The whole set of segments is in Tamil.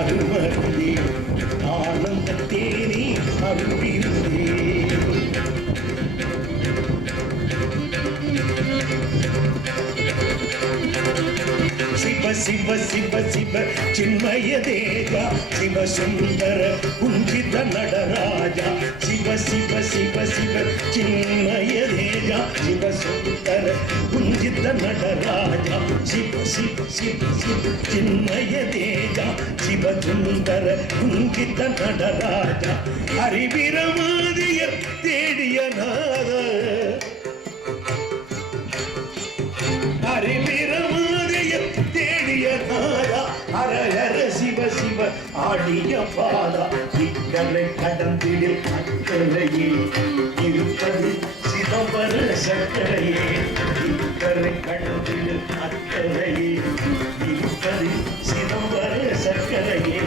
அருமருந்தே ஆனந்த தேனி அருவிருந்தே. சிவ சிவ சிவ சிவ சின்மய தேஜா சிவ சுந்தர குஞ்சித நடராஜா. சிவ சிவ சிவ சிவ சின்மய தேஜா சிவ சுந்தர குஞ்சித நடராஜா. சிவ சிவ சிவ சிவ சின்மய தேஜா சிவ சுந்தர குஞ்சித நடராஜா. அறிவிரமாதியர் தேடிய நாத அறிவிரமாதியர் தேடிய நாதா. ஹரஹர சிவ சிவ ஆடிய பாதா. இக்கரை கடந்திடில் அக்கரையே இருப்பது சிதம்பர சக்கரையே. இக்கரை கடந்திடில் அக்கரையே இருப்பது சிதம்பர சக்கரையே.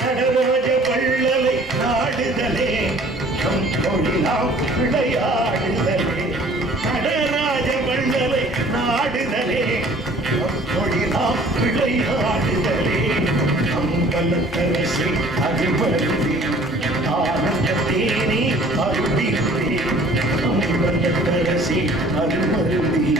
நடராஜ வள்ளலை நாடுதலே நம் தொழிலாம் விளையாடுதலே. நடராஜ வள்ளலை நாடுதலே நம் தொழிலாம் விளையாடுதலே. அம்பலத்தரசை அருமருந்தே ஆனந்த தேனி அருவிருந்தே. அம்பலத்தரசை அருமருந்தே.